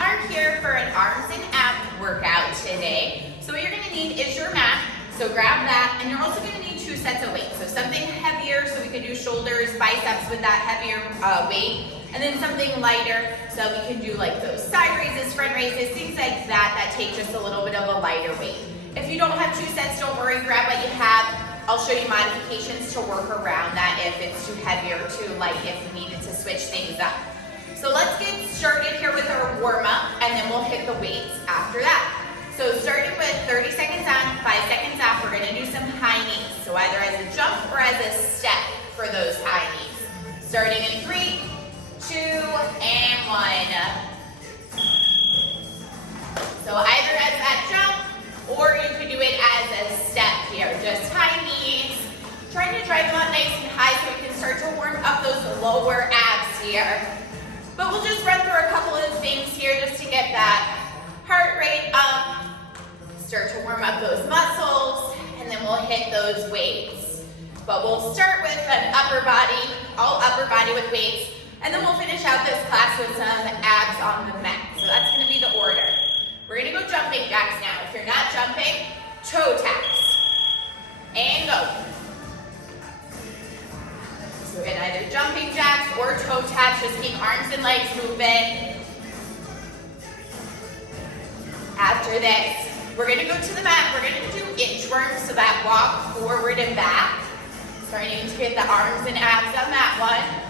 are here for an arms and abs workout today. So what you're gonna need is your mat. So grab that, and you're also gonna need 2 sets of weights. So something heavier, so we can do shoulders, biceps with that heavier weight, and then something lighter, so we can do like those side raises, front raises, things like that take just a little bit of a lighter weight. If you don't have 2 sets, don't worry, grab what you have. I'll show you modifications to work around that if it's too heavy or too light, if you needed to switch things up. So let's get started here with our warm-up, and then we'll hit the weights after that. So starting with 30 seconds on, 5 seconds off, we're gonna do some high knees. So either as a jump or as a step for those high knees. Starting in 3, 2, and 1. So either as that jump, or you could do it as a step here. Just high knees. Trying to drive them up nice and high so we can start to warm up those lower abs here. But we'll just run through a couple of things here just to get that heart rate up, start to warm up those muscles, and then we'll hit those weights. But we'll start with an upper body, all upper body with weights, and then we'll finish out this class with some abs on the mat. So that's gonna be the order. We're gonna go jumping jacks now. If you're not jumping, toe taps. And go. So again, either jumping jacks or toe taps, just keep arms and legs moving. After this, we're gonna go to the mat. We're gonna do inchworms, so that walk forward and back. Starting to get the arms and abs on that one.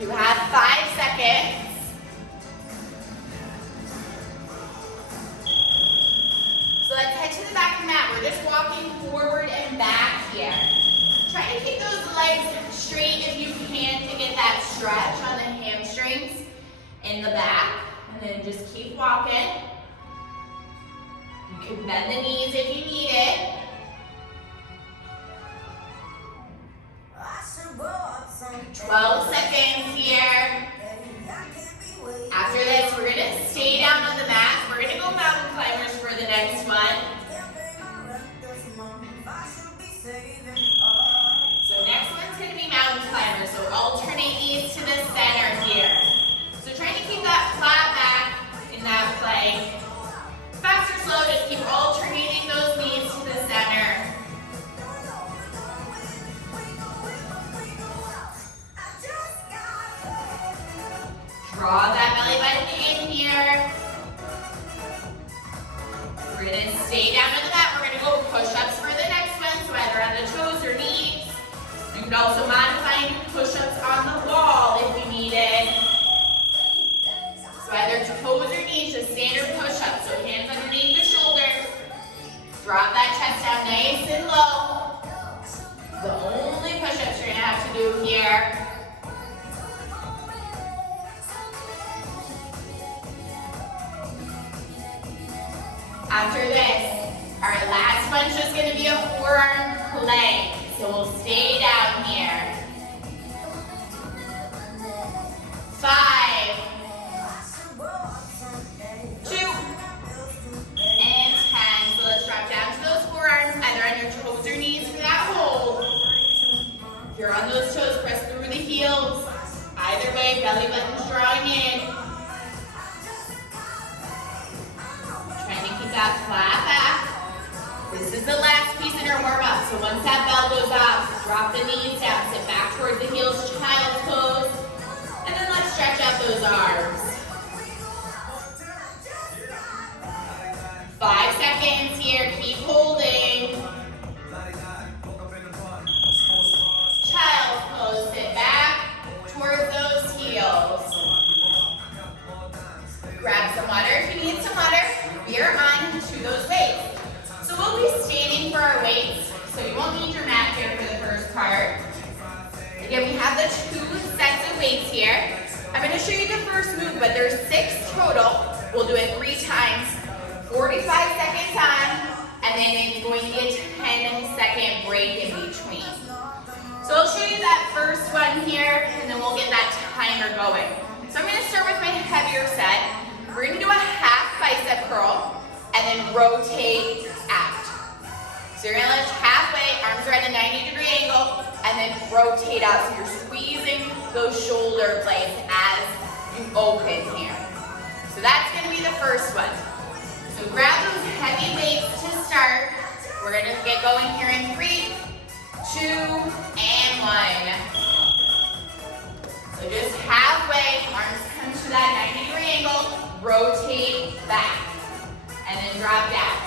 You have 5 seconds. So let's head to the back of the mat. We're just walking forward and back here. Try to keep those legs straight if you can to get that stretch on the hamstrings in the back. And then just keep walking. You can bend the knees if you need it. 12 seconds here. After this, we're gonna stay down on the mat. We're gonna go mountain climbers for the next one. So next one's gonna be mountain climbers. So alternate knees to the center here. So trying to keep that flat back in that plank. Fast or slow, just keep alternating those knees to the center. Draw that belly button in here. We're gonna stay down on the mat. We're gonna go push-ups for the next one, so either on the toes or knees. You can also modify and do push-ups on the wall if you need it. So either toes or knees, just standard push-ups. So hands underneath the shoulders. Drop that chest down nice and low. The only push-ups you're gonna have to do here. After this, our last one's just gonna be a forearm plank. So we'll stay down here. 5, 2, and 10. So let's drop down to those forearms, either on your toes or knees for that hold. If you're on those toes, press through the heels. Either way, belly button's drawing in. That flat back. This is the last piece in our warm-up. So once that bell goes off, drop the knees down, sit back towards the heels, child's pose, and then let's stretch out those arms. 5 seconds here, keep holding. Child's pose, sit back towards those heels. Grab some water if you need some water. We are on to those weights. So we'll be standing for our weights, so you won't need your mat here for the first part. Again, we have the 2 sets of weights here. I'm going to show you the first move, but there's 6 total. We'll do it 3 times, 45 seconds on, and then it's going to be a 10-second break in between. So I'll show you that first one here, and then we'll get that timer going. So I'm going to start with my heavier set. We're gonna do a half bicep curl and then rotate out. So you're gonna lift halfway, arms are at a 90-degree angle, and then rotate out. So you're squeezing those shoulder blades as you open here. So that's gonna be the first one. So grab those heavy weights to start. We're gonna get going here in 3, 2, and 1. So just halfway, arms come to that 90-degree angle, rotate back, and then drop down.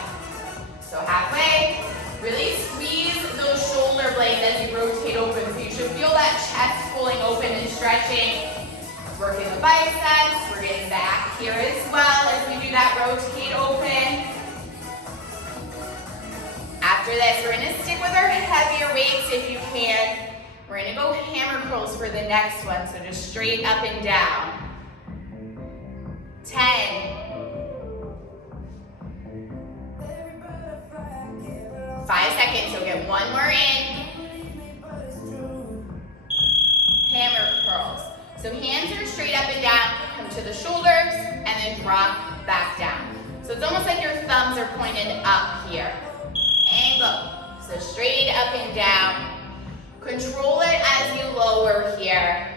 So halfway, really squeeze those shoulder blades as you rotate open. So you should feel that chest pulling open and stretching. Working the biceps, we're getting back here as well as we do that rotate open. After this, we're gonna stick with our heavier weights if you can. We're gonna go hammer curls for the next one, so just straight up and down. 10. 5 seconds, so get one more in. Hammer curls. So hands are straight up and down, come to the shoulders, and then drop back down. So it's almost like your thumbs are pointed up here. And go. So straight up and down. Control it as you lower here.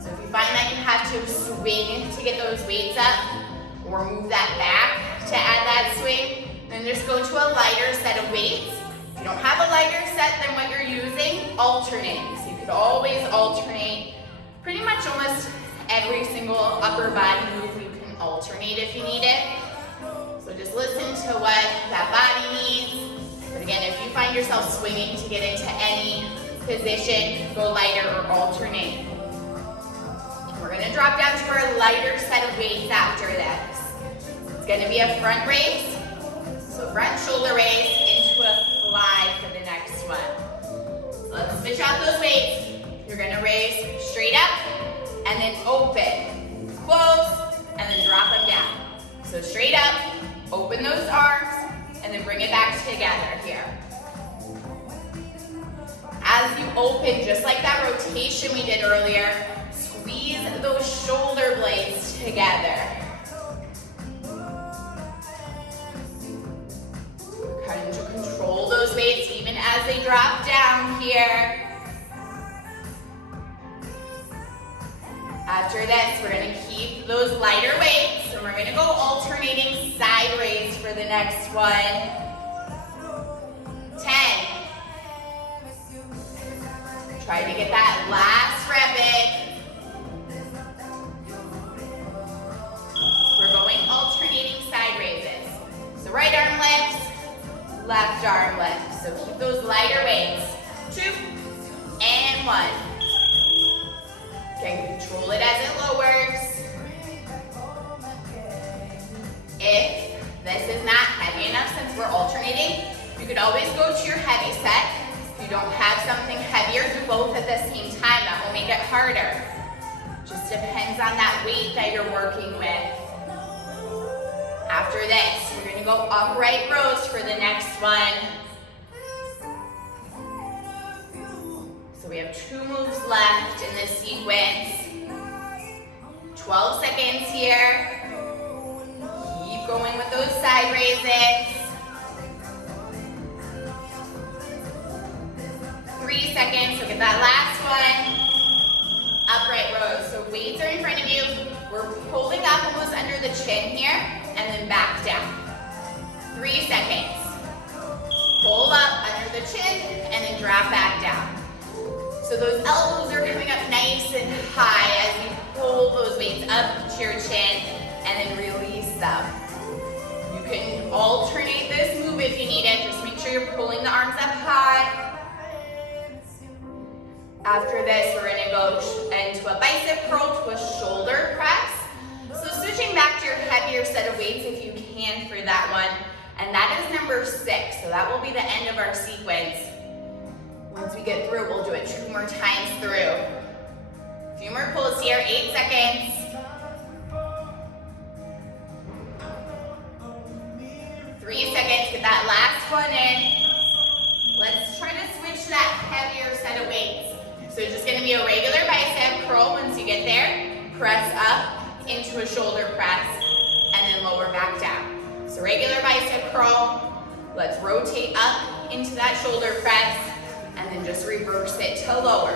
So if you find that you have to swing to get those weights up, or move that back to add that swing, then just go to a lighter set of weights. If you don't have a lighter set than what you're using, alternate. So you could always alternate. Pretty much almost every single upper body move you can alternate if you need it. So just listen to what that body needs. But again, if you find yourself swinging to get into any position, go lighter or alternate. We're gonna drop down to our lighter set of weights after this. It's gonna be a front raise. So front shoulder raise into a fly for the next one. So let's switch out those weights. You're gonna raise straight up and then open, close, and then drop them down. So straight up, open those arms, and then bring it back together here. As you open, just like that rotation we did earlier, squeeze those shoulder blades together. Kind of control those weights even as they drop down here. After this, we're gonna keep those lighter weights, and we're gonna go alternating side raise for the next one. 10. Try to get that last rep in. We're going alternating side raises. So right arm lifts, left arm lifts. So keep those lighter weights. 2 and 1. Okay, control it as it lowers. If this is not heavy enough, since we're alternating, you could always go to your heavy set. If you don't have something heavier, do both at the same time. That will make it harder. Just depends on that weight that you're working with. After this, we're gonna go upright rows for the next one. So we have 2 moves left in this sequence. 12 seconds here. Keep going with those side raises. 3 seconds, so get that last one. Upright rows, so weights are in front of you. We're pulling up almost under the chin here, and then back down. 3 seconds. Pull up under the chin, and then drop back down. So those elbows are coming up nice and high as you pull those weights up to your chin and then release them. You can alternate this move if you need it. Just make sure you're pulling the arms up high. After this, we're gonna go into a bicep curl to a shoulder press. So switching back to your heavier set of weights if you can for that one. And that is number 6, so that will be the end of our sequence. Once we get through, we'll do it 2 more times through. A few more pulls here, 8 seconds. 3 seconds, get that last one in. Let's try to switch to that heavier set of weights. So it's just gonna be a regular bicep curl once you get there. Press up into a shoulder press, and then lower back down. So regular bicep curl. Let's rotate up into that shoulder press, and then just reverse it to lower.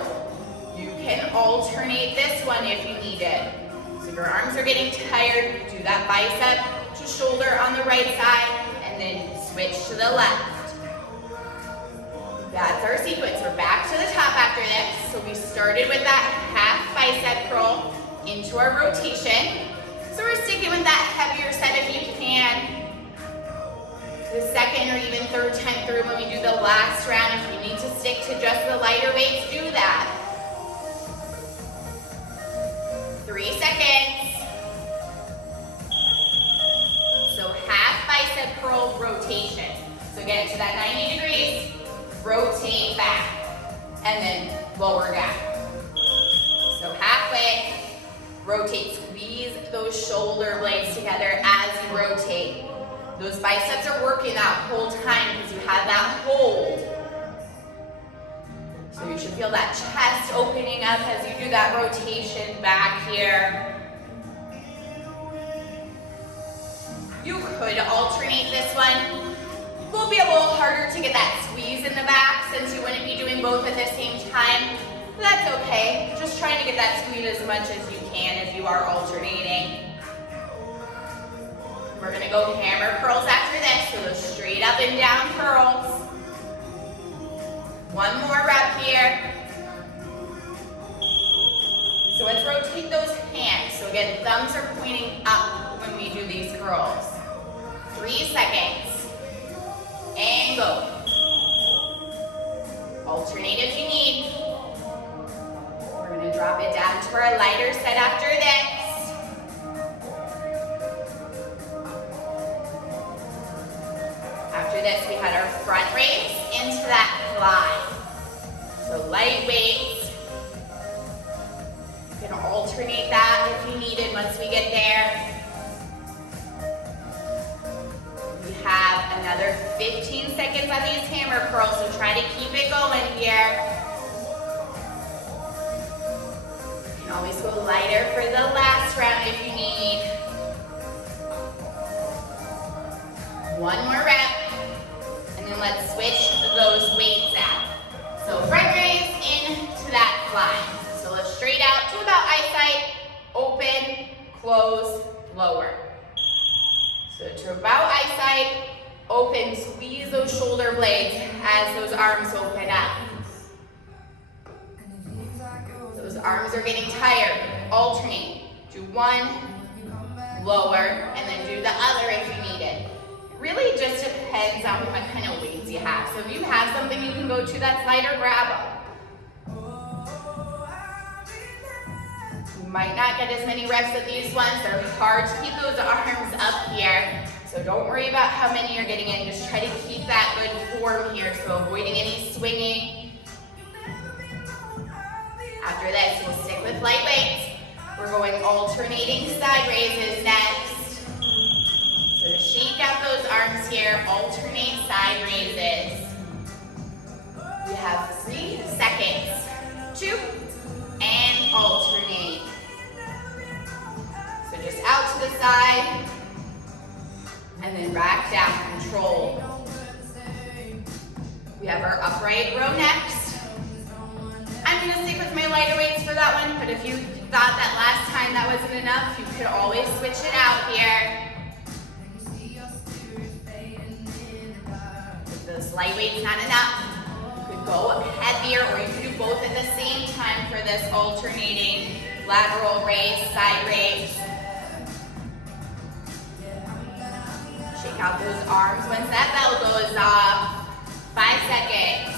You can alternate this one if you need it. So if your arms are getting tired, do that bicep to shoulder on the right side, and then switch to the left. That's our sequence. We're back to the top after this. So we started with that half bicep curl into our rotation. So we're sticking with that heavier set if you can. The second or even third time through when we do the last round, if you need to stick to just the lighter weights, do that. 3 seconds. So half bicep curl rotation. So get to that 90 degrees. Rotate back, and then lower down. So halfway, rotate, squeeze those shoulder blades together as you rotate. Those biceps are working that whole time because you have that hold. So you should feel that chest opening up as you do that rotation back here. You could alternate this one. It will be a little harder to get that squeeze in the back since you wouldn't be doing both at the same time. But that's okay. Just trying to get that squeeze as much as you can if you are alternating. We're gonna go hammer curls after this, so those straight up and down curls. One more rep here. So let's rotate those hands. So again, thumbs are pointing up when we do these curls. 3 seconds. And go. Alternate if you need. We're gonna drop it down to our lighter set after this. After this, we had our front raise into that fly. So light weights. You can alternate that if you need it once we get there. Have another 15 seconds on these hammer curls, so try to keep it going here. You can always go lighter for the last round if you need. One more rep, and then let's switch those weights out. So front raise into that fly. So let's straight out to about eyesight, open, close, lower. So to about eyesight, open, squeeze those shoulder blades as those arms open up. Those arms are getting tired. Alternate. Do one, lower, and then do the other if you need it. It really just depends on what kind of weights you have. So if you have something you can go to that's lighter, grab them. You might not get as many reps at these ones. They're hard to keep those arms up here. So don't worry about how many you're getting in. Just try to keep that good form here, so avoiding any swinging. After this, we'll stick with light weights. We're going alternating side raises next. So to shake out those arms here, alternate side raises. We have 3 seconds. 2, and alternate. So just out to the side, and then back down, control. We have our upright row next. I'm gonna stick with my lighter weights for that one, but if you thought that last time that wasn't enough, you could always switch it out here. If this light weight's not enough, you could go heavier, or you could do both at the same time for this alternating lateral raise, side raise. Shake out those arms once that bell goes off. 5 seconds.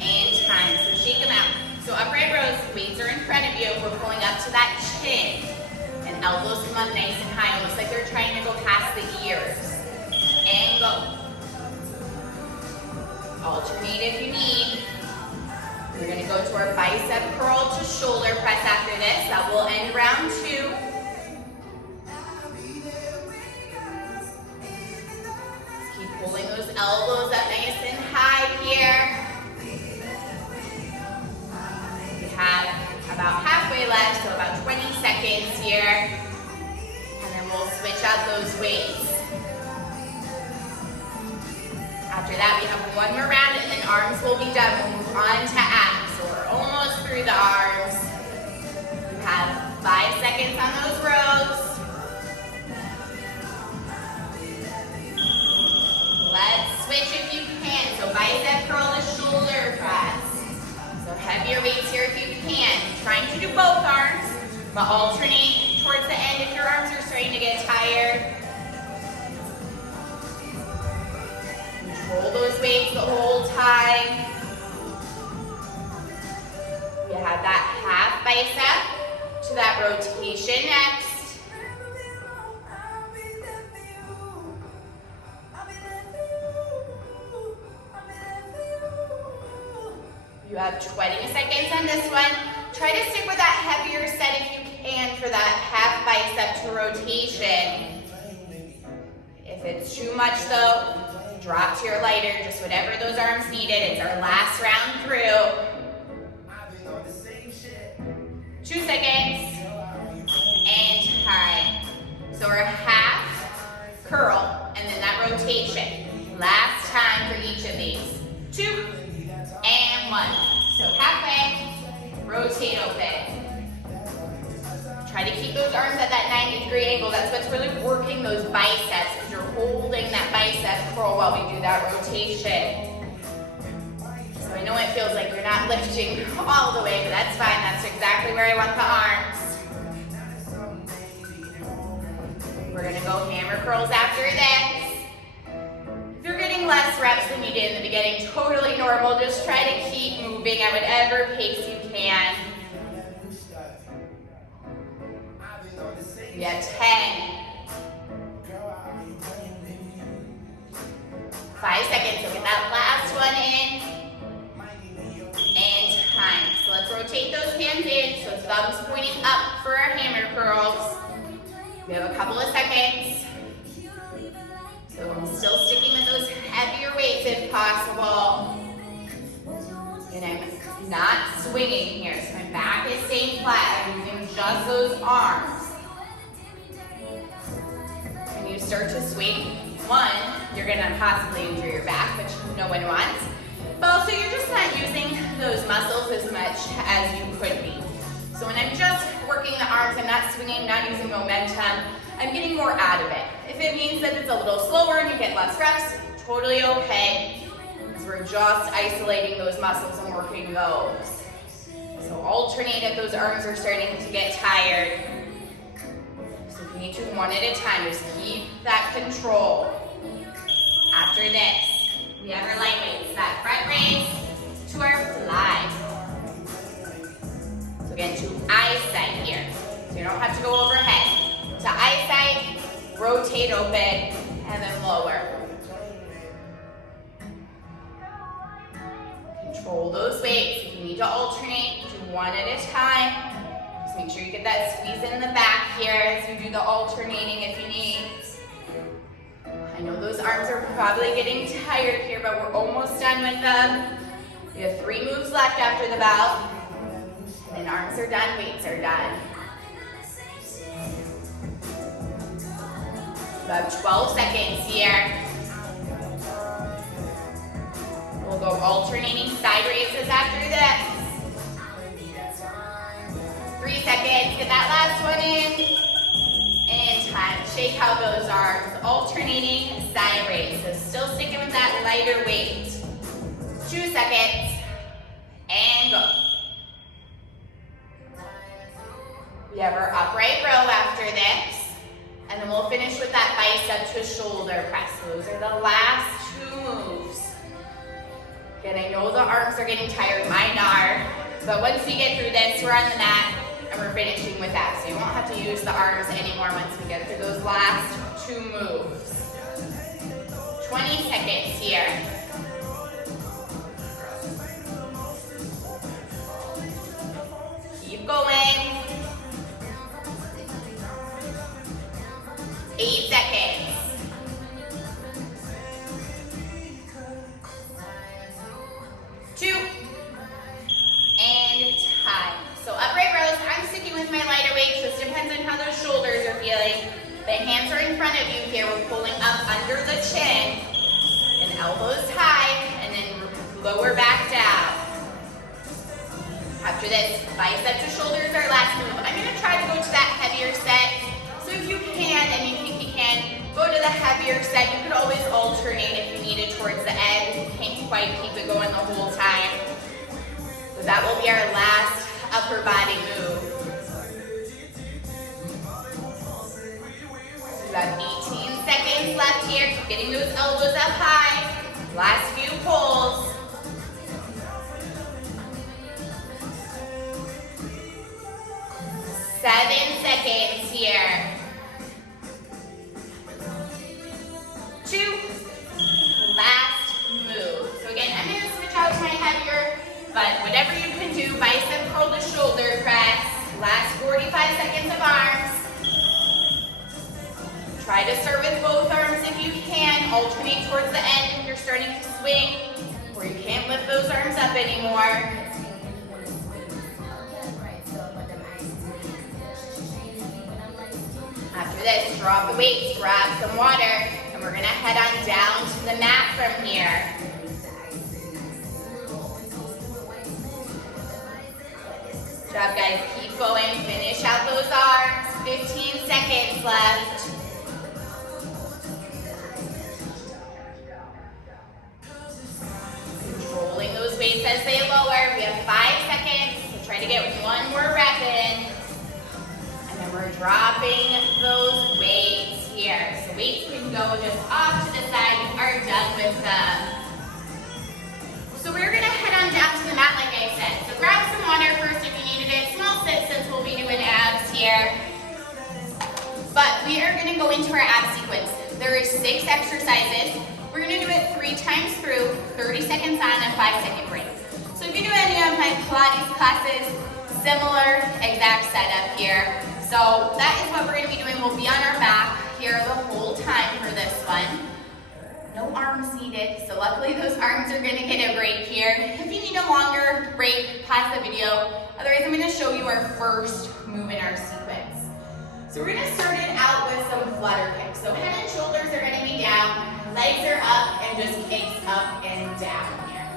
And time. So shake them out. So upright rows, weights are in front of you. We're pulling up to that chin. And elbows come up nice and high, almost like they're trying to go past the ears. And go. Alternate if you need. We're going to go to our bicep curl to shoulder press after this. That will end round 2. Keep pulling those elbows up nice and high here. We have about halfway left, so about 20 seconds here. And then we'll switch out those weights. After After that, we have one more round and then arms will be done. We'll move on to abs. So we're almost through the arms. You have 5 seconds on those rows. Let's switch if you can. So bicep curl to shoulder press. So heavier weights here if you can. Trying to do both arms, but alternate towards the end if your arms are starting to get tired. Control those weights the whole time. You have that half bicep to that rotation next. You have 20 seconds on this one. Try to stick with that heavier set if you can for that half bicep to rotation. If it's too much though, drop to your lighter, just whatever those arms needed. It's our last round through. 2 seconds, and time. So we're half curl, and then that rotation. Last time for each of these. 2, and 1. So halfway, rotate open. Try to keep those arms at that 90-degree angle. That's what's really working those biceps, because you're holding that bicep curl while we do that rotation. So I know it feels like you're not lifting all the way, but that's fine. That's exactly where I want the arms. We're gonna go hammer curls after this. If you're getting less reps than you did in the beginning, totally normal. Just try to keep moving at whatever pace you can. We have 10. 5 seconds, so get that last one in. And time. So let's rotate those hands in. So thumbs pointing up for our hammer curls. We have a couple of seconds. So I'm still sticking with those heavier weights if possible. And I'm not swinging here. So my back is staying flat. I'm using just those arms. When you start to swing, one, you're gonna possibly injure your back, which no one wants. But also you're just not using those muscles as much as you could be. So when I'm just working the arms, I'm not swinging, not using momentum, I'm getting more out of it. If it means that it's a little slower and you get less reps, totally okay. Because we're just isolating those muscles and working those. So alternate if those arms are starting to get tired. So if you need to, one at a time, just keep that control. After this, we have our light weights, that front raise to our fly. So again, to eye sight here. So you don't have to go overhead. To eye sight, rotate open, and then lower. Control those weights. If you need to alternate, do one at a time. Just make sure you get that squeeze in the back here as you do the alternating if you need. I know those arms are probably getting tired here, but we're almost done with them. We have 3 moves left after the bell. And then arms are done, weights are done. We have 12 seconds here. We'll go alternating side raises after this. 3 seconds, get that last one in. And time, shake out those arms, alternating side raise. So still sticking with that lighter weight. 2 seconds, and go. We have our upright row after this. And then we'll finish with that bicep to shoulder press. So those are the last 2 moves. Again, I know the arms are getting tired, mine are. But once we get through this, we're on the mat and we're finishing with that. So you won't have to use the arms anymore once we get through those last 2 moves. 20 seconds here. Keep going. 8 seconds. 2. And time. So upright rows, I'm sticking with my lighter weight, so it depends on how those shoulders are feeling. The hands are in front of you here. We're pulling up under the chin and elbows high, and then lower back down. After this, bicep to shoulders, our last move. I'm gonna try to go to that heavier set. So if you can, and you think you can, go to the heavier set. You could always alternate if you needed towards the end. You can't quite keep it going the whole time. So that will be our last upper body move. So we have 18 seconds left here. Keep getting those elbows up high. Last few pulls. 7 seconds here. 2. Last move. So again, I'm gonna switch out to my heavier, but whatever you can do, bicep curl to shoulder press. Last 45 seconds of arms. Try to start with both arms if you can. Alternate towards the end if you're starting to swing, or you can't lift those arms up anymore. After this, drop the weights, grab some water, and we're gonna head on down to the mat from here. Good job, guys. Keep going. Finish out those arms. 15 seconds left. Controlling those weights as they lower. We have 5 seconds. So try to get one more rep in. And then we're dropping those weights here. So weights can go just off to the side. You are done with them. So we're gonna head on down to the mat like I said. So grab some water first if you needed it. Small sip since we'll be doing abs here. But we are gonna go into our ab sequence. There is 6 exercises. We're gonna do it 3 times through, 30 seconds on and 5-second break. So if you do any of my Pilates classes, similar exact setup here. So that is what we're gonna be doing. We'll be on our back here the whole time for this one. No arms needed, so luckily those arms are gonna get a break here. If you need a longer break, pause the video. Otherwise, I'm gonna show you our first move in our sequence. So we're gonna start it out with some flutter kicks. So head and shoulders are gonna be down, legs are up, and just kicks up and down here.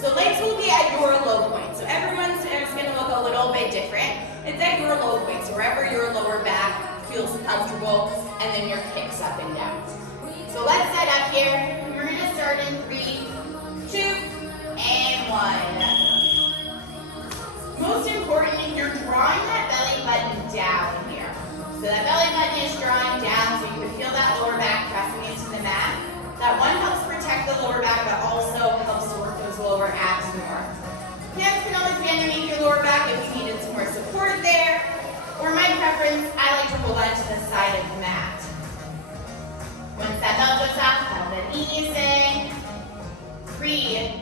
So legs will be at your low point. So everyone's is gonna look a little bit different. It's at your low point, so wherever your lower back feels comfortable, and then your kicks up and down. So let's set up here. We're gonna start in 3, 2, and 1. Most importantly, you're drawing that belly button down here. So that belly button is drawing down, so you can feel that lower back pressing into the mat. That one helps protect the lower back, but also helps to work those lower abs more. Hands can always be underneath your lower back if you needed some more support there. Or my preference, I like to hold on to the side of the mat. Once that belt goes up, hug the knees in. 3.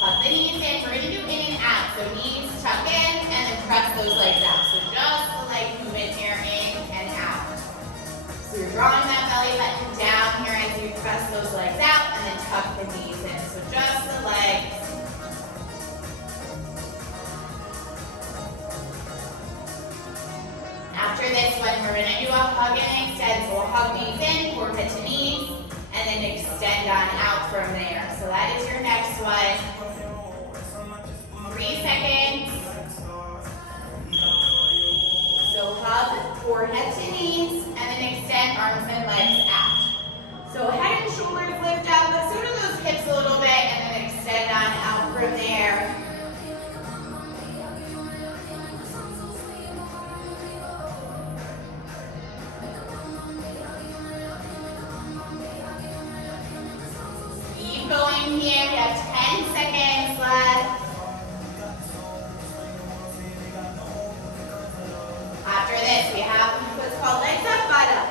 Hug the knees in. We're going to do in and out. So knees tuck in and then press those legs out. So just the leg movement here, in and out. So you're drawing that belly button down here as you press those legs out and then tuck the knees in. So just the legs. After this one, we're going to do a hug and extend. So we'll hug knees in, forehead to knees, and then extend on out from there. So that is your next one. 3 seconds. So hug, forehead to knees, and then extend arms and legs out. So head and shoulders lift up, but so do those hips a little bit, and then extend on out from there. Keep going here. We have 10 seconds left. After this, we have what's called legs up, butt up.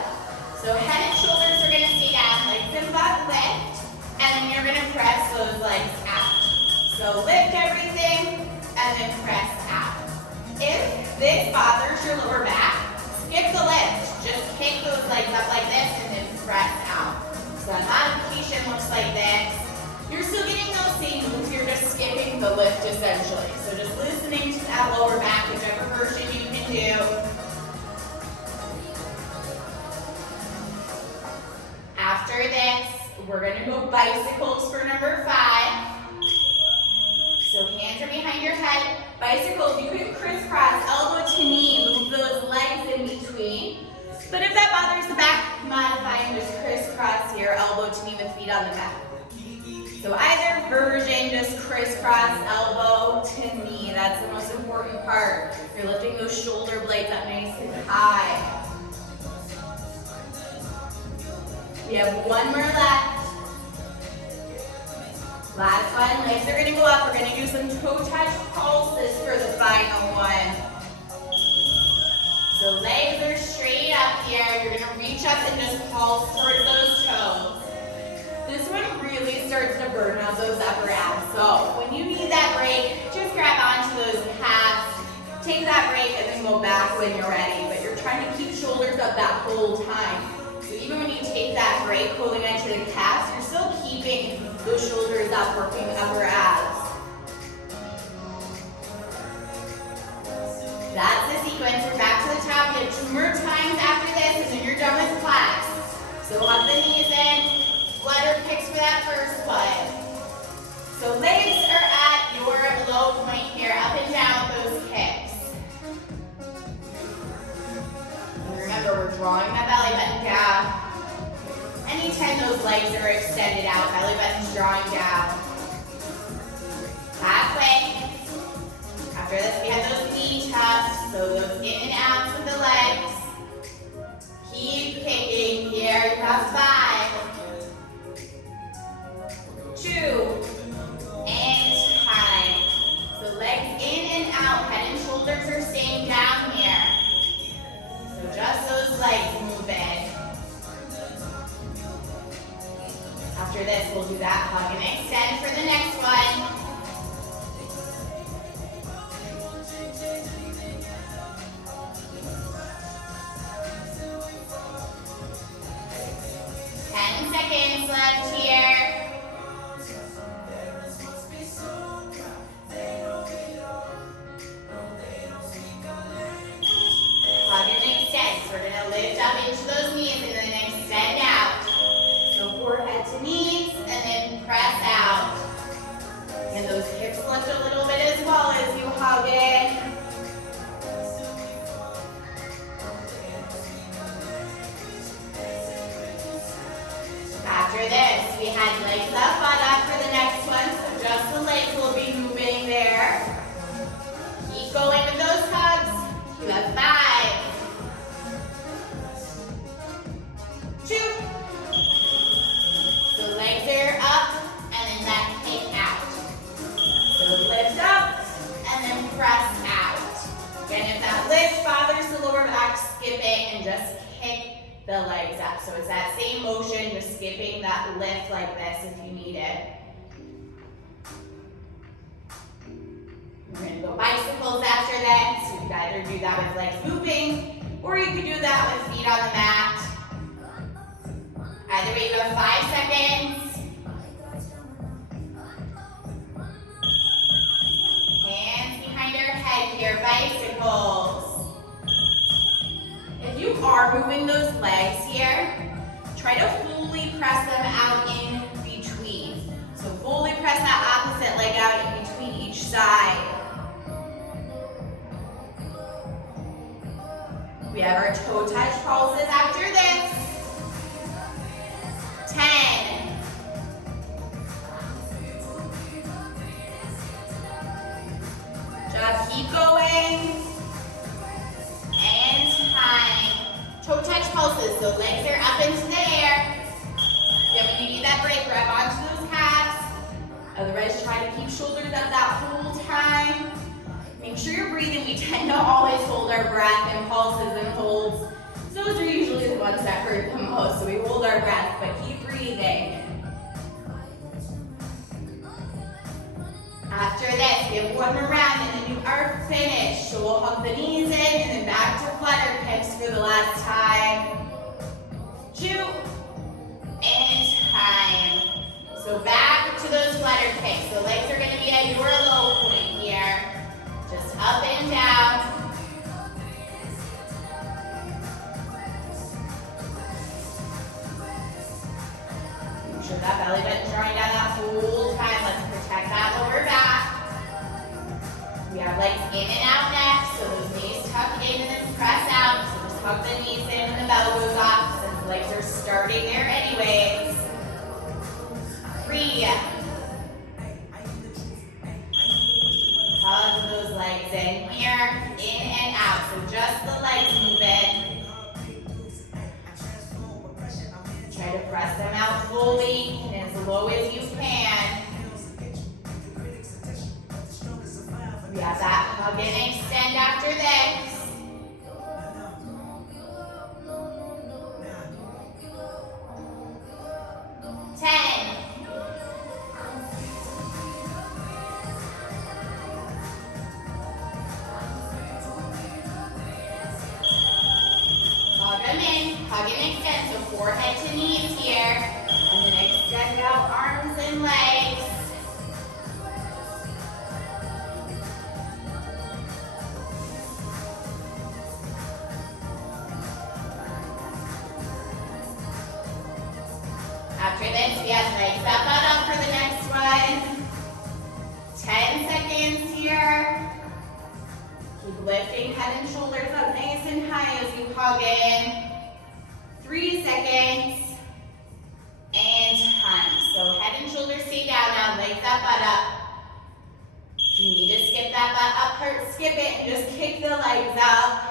So head and shoulders are going to stay down, legs and butt lift, and then you're going to press those legs out. So lift everything, and then press out. If this bothers your lower back, skip the lift. Just kick those legs up like this, and then press out. So the modification looks like this. You're still getting those same moves, you're just skipping the lift essentially. So just listening to that lower back, whichever version you can do. After this, we're gonna go bicycles for number 5. So hands are behind your head. Bicycles, you can crisscross, elbow to knee, move those legs in between. But if that bothers the back, modify and just crisscross here, elbow to knee with feet on the back. So either version, just crisscross, elbow to knee. That's the most important part. You're lifting those shoulder blades up nice and high. We have one more left. Last one, legs are gonna go up. We're gonna do some toe touch pulses for the final one. So legs are straight up here. You're gonna reach up and just pulse towards those toes. This one really starts to burn out those upper abs. So when you need that break, just grab onto those calves, take that break, and then go back when you're ready. But you're trying to keep shoulders up that whole time. So even when you take that break, holding onto the calves, you're still keeping those shoulders up, working upper abs. That's the sequence. We're back to the top. You have 2 more times after this, and then you're done with class. So hug the knees in. Flutter kicks for that first one. So legs are at your low point here, up and down with those kicks. And remember, we're drawing that belly button down. Anytime those legs are extended out, belly button's drawing down. Halfway. After this, we have those knee taps, so those in and outs with the legs. Keep kicking here. You have 5, 2, and time. So legs in and out, head and shoulders are staying down here. So just those legs moving. After this, we'll do that hug and extend for the next one. Seconds left here. Hug and extend. So we're going to lift up into those knees and then extend out. So forehead to knees and then press out. And those hips lift a little bit as well as you hug in. After this, we had legs up, butt up for the next one, so just the legs will be moving there. Keep going with those hugs. You have 5, 2. So legs are up, and then that kick out. So lift up, and then press out. Again, if that lift bothers the lower back, skip it and just kick the legs up. So it's that same motion, just skipping that lift like this if you need it. We're going to go bicycles after that. So you could either do that with legs moving, or you could do that with feet on the mat. Either way, you have 5 seconds. Hands behind our head here, bicycles. If you are moving those legs here, try to fully press them out in between. So fully press that opposite leg out in between each side. We have our toe touch pulses after this. 10. Just keep going. And time. Toe touch pulses, so legs are up into the air. Then when you need that break, grab onto those calves. Otherwise, try to keep shoulders up that whole time. Make sure you're breathing. We tend to always hold our breath in pulses and holds. Those are usually the ones that hurt the most, so we hold our breath, but keep breathing. After this, we have one more round and then you are finished. So we'll hug the knees in and then back to flutter kicks for the last time. 2, and time. So back to those flutter kicks. The legs are going to be at your low point here. Just up and down. Make sure legs in and out next, so those knees tuck in and then press out. So just hug the knees in and the belly goes up, since the legs are starting there anyways. 3. Hug those legs in here, in and out. So just the legs moving. Try to press them out fully and as low as you can. We have that hug and extend after this. 10. Hug them in, hug and extend, so forehead to knees here, and then extend out arms and legs. After this, we have legs up and up for the next one. 10 seconds here. Keep lifting head and shoulders up nice and high as you hug in. 3 seconds. And time. So head and shoulders stay down now, legs up, butt up. If you need to skip that butt up, skip it and just kick the legs up.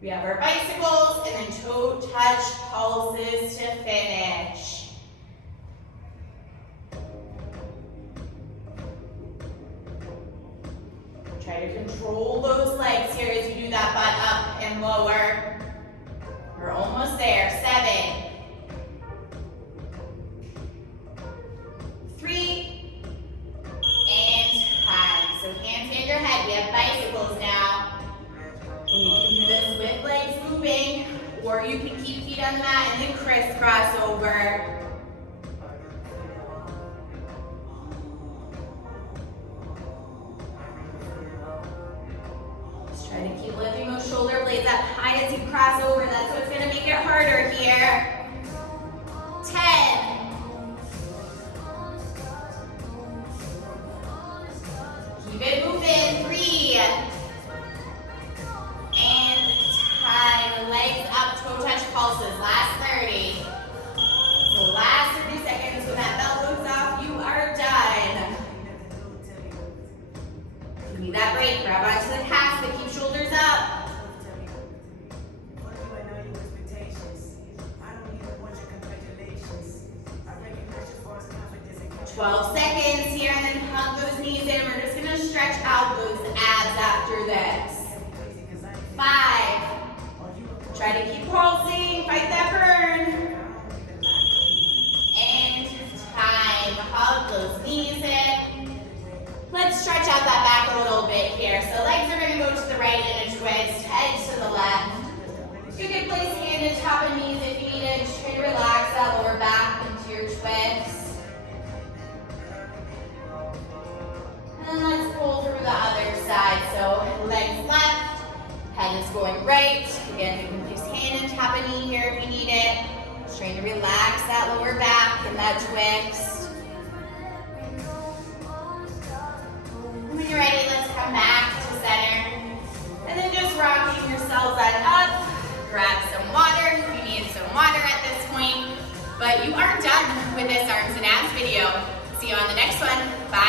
We have our bicycles and then toe touch pulses to finish. Try to control those legs here as you do that butt up and lower. We're almost there. 7. 3. And time. So hands behind your head. We have bicycles now. And you can do this with legs moving, or you can keep feet on the mat and then crisscross over. Just try to keep lifting those shoulder blades up high as you cross over. That's what's going to make it harder here. 10. Keep it moving. 3. And time. Legs up, toe touch pulses. Last 30. So last 30 seconds. When that belt goes off, you are done. Give me that break. Grab onto the calves, but keep shoulders up. 12 seconds here, and then hug those knees in. We're just gonna stretch out those abs after this. 5. Try to keep pulsing, fight that burn. And time. Hug those knees in. Let's stretch out that back a little bit here. So legs are gonna go to the right in a twist, head to the left. You can place hand on top of knees if you need it. Just try to relax that lower back into your twist. And let's pull through the other side. So legs left, head is going right. Again, you can place hand on top of knee here if you need it. Just trying to relax that lower back and that twist. When you're ready, let's come back to center. And then just rocking yourselves on up. Grab some water if you need some water at this point. But you are done with this arms and abs video. See you on the next one. Bye.